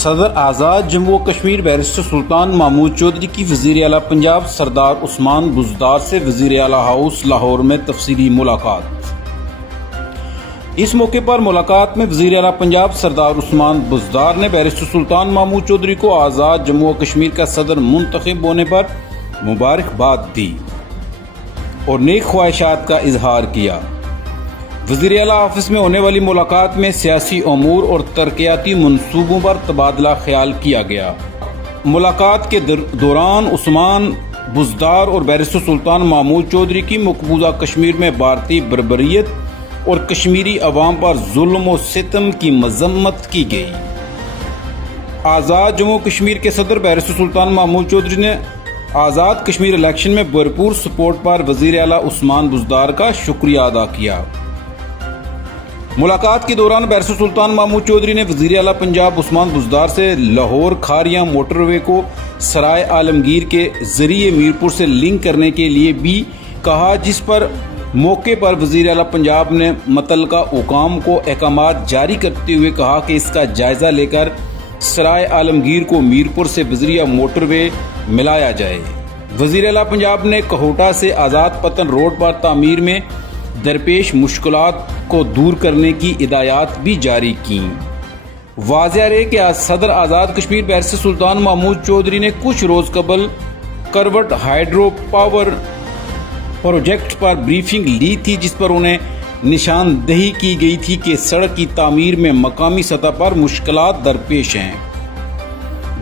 सदर आज़ाद जम्मू व कश्मीर बैरिस्टर सुल्तान महमूद चौधरी की वज़ीर आला पंजाब सरदार उस्मान बुज़दार से वज़ीर आला हाउस लाहौर में तफसीली मुलाकात। इस मौके पर मुलाकात में वज़ीर आला पंजाब सरदार उस्मान बुज़दार ने बैरिस्टर सुल्तान महमूद चौधरी को आज़ाद जम्मू व कश्मीर का सदर मुंतखब होने पर मुबारकबाद दी और नेक ख्वाहिशात का इजहार किया। वज़ीर आला ऑफिस में होने वाली मुलाकात में सियासी अमूर और तरक्याती मंसूबों पर तबादला ख्याल किया गया। मुलाकात के दौरान उस्मान बुज़दार और बैरिस्टर सुल्तान महमूद चौधरी की मकबूजा कश्मीर में भारतीय बर्बरियत और कश्मीरी अवाम पर जुल्म और सितम की मजम्मत की गई। आज़ाद जम्मू कश्मीर के सदर बैरिस्टर सुल्तान महमूद चौधरी ने आज़ाद कश्मीर इलेक्शन में भरपूर सपोर्ट पर वज़ीर आला उस्मान बुज़दार का शुक्रिया अदा किया। मुलाकात के दौरान बैरिस्टर सुल्तान महमूद चौधरी ने वज़ीर आला पंजाब उस्मान बुज़दार से लाहौर खारियां मोटरवे को सराय आलमगीर के जरिए मीरपुर से लिंक करने के लिए भी कहा, जिस पर मौके पर वज़ीर आला पंजाब ने मुतल्लिका हुकाम को अहकामात जारी करते हुए कहा कि इसका जायजा लेकर सराय आलमगीर को मीरपुर से बजरिया मोटरवे मिलाया जाए। वज़ीर आला पंजाब ने कहोटा से आज़ाद पतन रोड पर तामीर में दरपेश मुश्किलात को दूर करने की हिदायत भी जारी की। वाज़ेह रहे कि सदर आज़ाद कश्मीर बैरिस्टर सुल्तान महमूद चौधरी ने कुछ रोज कबल करवट हाइड्रो पावर प्रोजेक्ट पर ब्रीफिंग ली थी, जिस पर उन्हें निशानदेही की गई थी कि सड़क की तामीर में मकामी सतह पर मुश्किलात दरपेश हैं,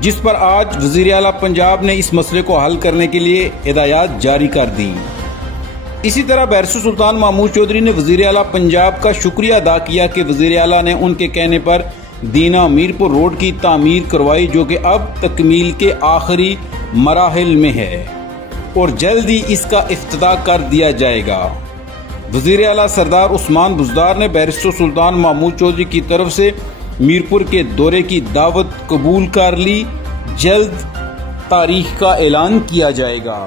जिस पर आज वज़ीर आला पंजाब ने इस मसले को हल करने के लिए हिदायत जारी कर दी। इसी तरह बैरिस्टर सुल्तान महमूद चौधरी ने वज़ीर आला पंजाब का शुक्रिया अदा किया कि वज़ीर आला ने उनके कहने पर दीना मीरपुर रोड की तामीर करवाई, जो कि अब तकमील के आखिरी मराहिल में है और जल्द ही इसका इफ्तिताह कर दिया जाएगा। वज़ीर आला सरदार उस्मान बुज़दार ने बैरिस्टर सुल्तान महमूद चौधरी की तरफ से मीरपुर के दौरे की दावत कबूल कर ली। जल्द तारीख का ऐलान किया जाएगा।